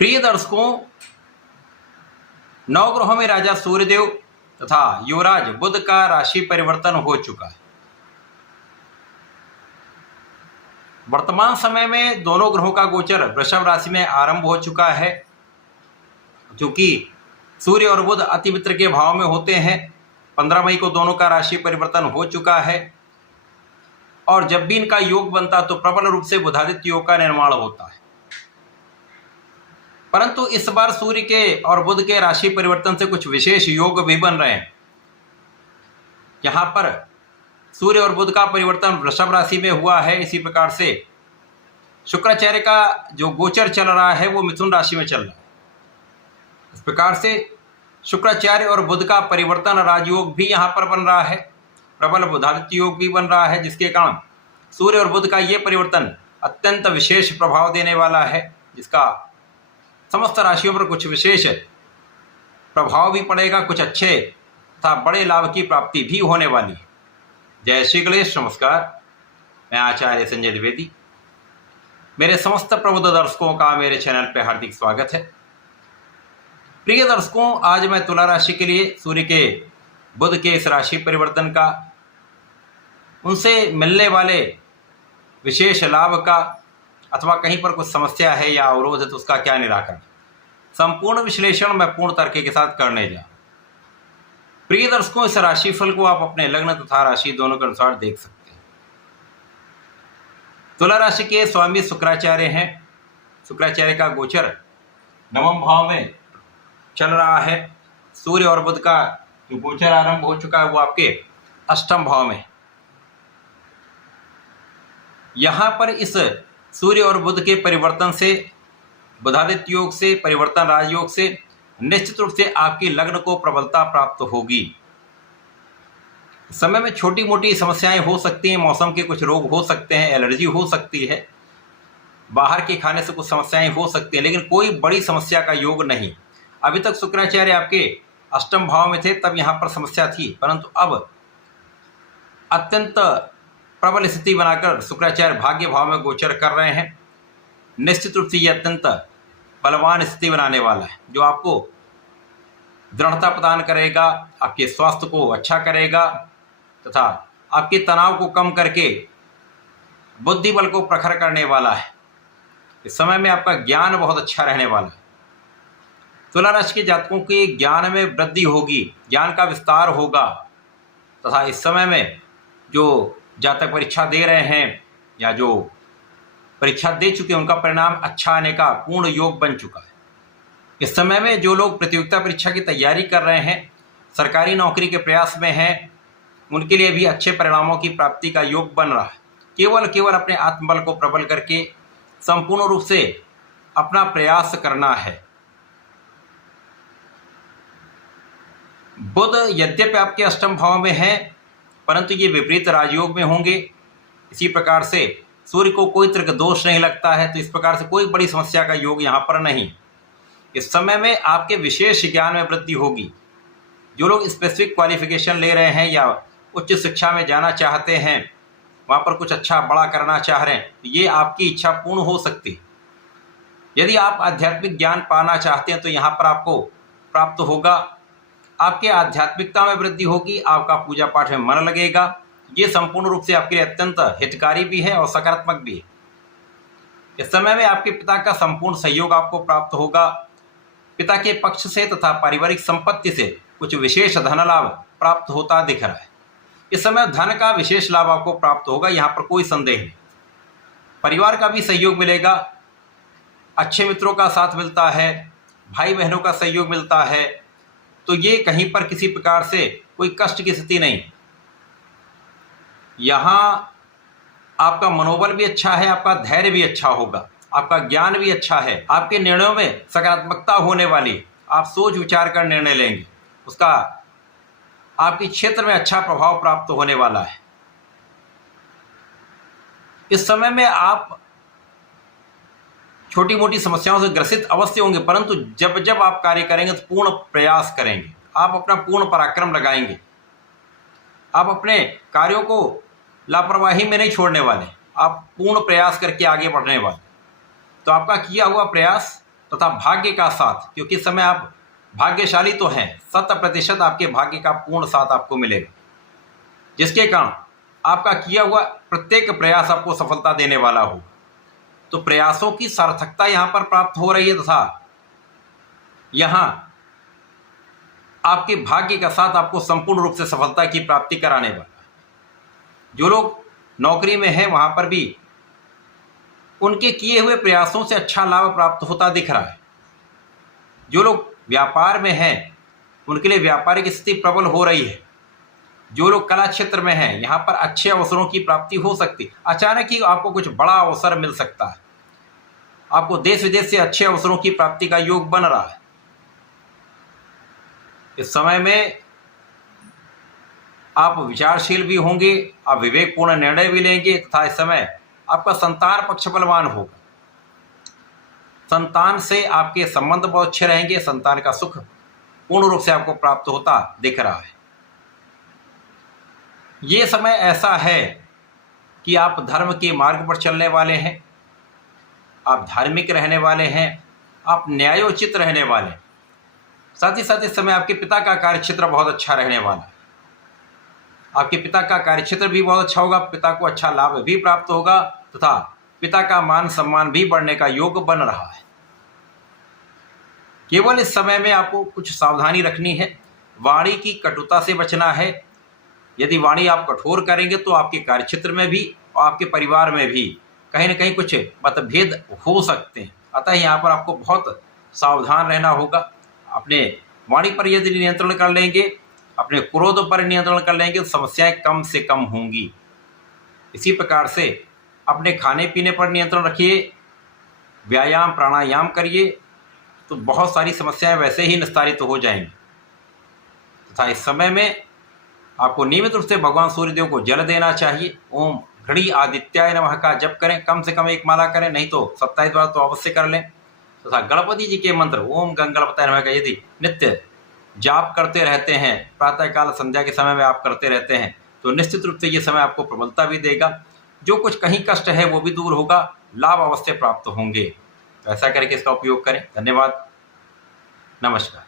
प्रिय दर्शकों, नवग्रहों में राजा सूर्यदेव तथा युवराज बुध का राशि परिवर्तन हो चुका है। वर्तमान समय में दोनों ग्रहों का गोचर वृषभ राशि में आरंभ हो चुका है। क्योंकि सूर्य और बुध अति मित्र के भाव में होते हैं, 15 मई को दोनों का राशि परिवर्तन हो चुका है और जब भी इनका योग बनता तो प्रबल रूप से बुधादित्य योग का निर्माण होता है। परंतु इस बार सूर्य के और बुध के राशि परिवर्तन से कुछ विशेष योग भी बन रहे हैं। यहाँ पर सूर्य और बुध का परिवर्तन वृषभ राशि में हुआ है। इसी प्रकार से शुक्राचार्य का जो गोचर चल रहा है वो मिथुन राशि में चल रहा है। इस प्रकार से शुक्राचार्य और बुध का परिवर्तन राजयोग भी यहाँ पर बन रहा है, प्रबल बुधादित्य योग भी बन रहा है, जिसके कारण सूर्य और बुध का ये परिवर्तन अत्यंत विशेष प्रभाव देने वाला है, जिसका समस्त राशियों पर कुछ विशेष प्रभाव भी पड़ेगा, कुछ अच्छे तथा बड़े लाभ की प्राप्ति भी होने वाली है। जय श्री गणेश। नमस्कार, मैं आचार्य संजय द्विवेदी। मेरे समस्त प्रबुद्ध दर्शकों का मेरे चैनल पर हार्दिक स्वागत है। प्रिय दर्शकों, आज मैं तुला राशि के लिए सूर्य के बुध के इस राशि परिवर्तन का, उनसे मिलने वाले विशेष लाभ का, अथवा कहीं पर कुछ समस्या है या अवरोध है तो उसका क्या निराकरण, संपूर्ण विश्लेषण मैं पूर्ण तर्क के साथ करने जा। प्रिय दर्शकों, इस राशिफल को आप अपने लग्न तथा राशि दोनों के अनुसार देख सकते हैं। तुला राशि के स्वामी शुक्राचार्य हैं। शुक्राचार्य का गोचर नवम भाव में चल रहा है। सूर्य और बुध का जो गोचर आरंभ हो चुका है वो आपके अष्टम भाव में। यहां पर इस सूर्य और बुध के परिवर्तन से, बुधादित्य योग से, परिवर्तन राजयोग से निश्चित रूप से आपकी लग्न को प्रबलता प्राप्त होगी। समय में छोटी मोटी समस्याएं हो सकती हैं, मौसम के कुछ रोग हो सकते हैं, एलर्जी हो सकती है, बाहर के खाने से कुछ समस्याएं हो सकती हैं, लेकिन कोई बड़ी समस्या का योग नहीं। अभी तक शुक्राचार्य आपके अष्टम भाव में थे, तब यहाँ पर समस्या थी, परंतु अब अत्यंत प्रबल स्थिति बनाकर शुक्राचार्य भाग्य भाव में गोचर कर रहे हैं। निश्चित रूप से यह अत्यंत बलवान स्थिति बनाने वाला है, जो आपको दृढ़ता प्रदान करेगा, आपके स्वास्थ्य को अच्छा करेगा तथा आपके तनाव को कम करके बुद्धि बल को प्रखर करने वाला है। इस समय में आपका ज्ञान बहुत अच्छा रहने वाला है। तुला राशि के जातकों के ज्ञान में वृद्धि होगी, ज्ञान का विस्तार होगा तथा इस समय में जो जातक परीक्षा दे रहे हैं या जो परीक्षा दे चुके हैं उनका परिणाम अच्छा आने का पूर्ण योग बन चुका है। इस समय में जो लोग प्रतियोगिता परीक्षा की तैयारी कर रहे हैं, सरकारी नौकरी के प्रयास में हैं, उनके लिए भी अच्छे परिणामों की प्राप्ति का योग बन रहा है। केवल अपने आत्मबल को प्रबल करके संपूर्ण रूप से अपना प्रयास करना है। बुध यद्यपि आपके अष्टम भाव में है, परंतु ये विपरीत राजयोग में होंगे। इसी प्रकार से सूर्य को कोई तरह का दोष नहीं लगता है, तो इस प्रकार से कोई बड़ी समस्या का योग यहाँ पर नहीं। इस समय में आपके विशेष ज्ञान में वृद्धि होगी। जो लोग स्पेसिफिक क्वालिफिकेशन ले रहे हैं या उच्च शिक्षा में जाना चाहते हैं, वहाँ पर कुछ अच्छा बड़ा करना चाह रहे हैं, तो ये आपकी इच्छा पूर्ण हो सकती है। यदि आप आध्यात्मिक ज्ञान पाना चाहते हैं तो यहाँ पर आपको प्राप्त होगा। आपके आध्यात्मिकता में वृद्धि होगी, आपका पूजा पाठ में मन लगेगा। ये संपूर्ण रूप से आपके लिए अत्यंत हितकारी भी है और सकारात्मक भी है। इस समय में आपके पिता का संपूर्ण सहयोग आपको प्राप्त होगा। पिता के पक्ष से तथा पारिवारिक संपत्ति से कुछ विशेष धन लाभ प्राप्त होता दिख रहा है। इस समय धन का विशेष लाभ आपको प्राप्त होगा, यहाँ पर कोई संदेह नहीं। परिवार का भी सहयोग मिलेगा, अच्छे मित्रों का साथ मिलता है, भाई बहनों का सहयोग मिलता है, तो ये कहीं पर किसी प्रकार से कोई कष्ट की स्थिति नहीं। यहाँ आपका मनोबल भी अच्छा है, आपका धैर्य भी अच्छा होगा, आपका ज्ञान भी अच्छा है, आपके निर्णयों में सकारात्मकता होने वाली है। आप सोच विचार कर निर्णय लेंगे, उसका आपके क्षेत्र में अच्छा प्रभाव प्राप्त होने वाला है। इस समय में आप छोटी मोटी समस्याओं से ग्रसित अवश्य होंगे, परंतु जब जब आप कार्य करेंगे तो पूर्ण प्रयास करेंगे, आप अपना पूर्ण पराक्रम लगाएंगे। आप अपने कार्यों को लापरवाही में नहीं छोड़ने वाले, आप पूर्ण प्रयास करके आगे बढ़ने वाले। तो आपका किया हुआ प्रयास तथा भाग्य का साथ, क्योंकि इस समय आप भाग्यशाली तो हैं, 100% आपके भाग्य का पूर्ण साथ आपको मिलेगा, जिसके कारण आपका किया हुआ प्रत्येक प्रयास आपको सफलता देने वाला हो। तो प्रयासों की सार्थकता यहाँ पर प्राप्त हो रही है तथा यहाँ आपके भाग्य का साथ आपको संपूर्ण रूप से सफलता की प्राप्ति कराने वाला है। जो लोग नौकरी में हैं वहाँ पर भी उनके किए हुए प्रयासों से अच्छा लाभ प्राप्त होता दिख रहा है। जो लोग व्यापार में हैं उनके लिए व्यापारिक स्थिति प्रबल हो रही है। जो लोग कला क्षेत्र में हैं यहाँ पर अच्छे अवसरों की प्राप्ति हो सकती, अचानक ही आपको कुछ बड़ा अवसर मिल सकता है। आपको देश विदेश से अच्छे अवसरों की प्राप्ति का योग बन रहा है। इस समय में आप विचारशील भी होंगे, आप विवेकपूर्ण निर्णय भी लेंगे तथा इस समय आपका संतान पक्ष बलवान होगा। संतान से आपके संबंध बहुत अच्छे रहेंगे। संतान का सुख पूर्ण रूप से आपको प्राप्त होता दिख रहा है। ये समय ऐसा है कि आप धर्म के मार्ग पर चलने वाले हैं, आप धार्मिक रहने वाले हैं, आप न्यायोचित रहने वाले हैं। साथ ही साथ इस समय आपके पिता का कार्यक्षेत्र बहुत अच्छा रहने वाला है। आपके पिता का कार्यक्षेत्र भी बहुत अच्छा होगा, पिता को अच्छा लाभ भी प्राप्त होगा तथा पिता का मान सम्मान भी बढ़ने का योग बन रहा है। केवल इस समय में आपको कुछ सावधानी रखनी है, वाणी की कटुता से बचना है। यदि वाणी आप कठोर करेंगे तो आपके कार्यक्षेत्र में भी और आपके परिवार में भी कहीं न कहीं कुछ मतभेद हो सकते हैं। अतः यहाँ पर आपको बहुत सावधान रहना होगा। अपने वाणी पर यदि नियंत्रण कर लेंगे, अपने क्रोध पर नियंत्रण कर लेंगे तो समस्याएं कम से कम होंगी। इसी प्रकार से अपने खाने पीने पर नियंत्रण रखिए, व्यायाम प्राणायाम करिए तो बहुत सारी समस्याएं वैसे ही निस्तारित हो जाएंगी। तथा इस समय में आपको नियमित रूप से भगवान सूर्यदेव को जल देना चाहिए। ओम घड़ी आदित्याय नमः का जप करें, कम से कम 1 माला करें, नहीं तो 27 बार तो अवश्य कर लें। तथा गणपति जी के मंत्र ओम गंगणपताय नमः का यदि नित्य जाप करते रहते हैं, प्रातःकाल संध्या के समय में आप करते रहते हैं, तो निश्चित रूप से ये समय आपको प्रबलता भी देगा। जो कुछ कहीं कष्ट है वो भी दूर होगा, लाभ अवश्य प्राप्त होंगे। तो ऐसा करके इसका उपयोग करें। धन्यवाद, नमस्कार।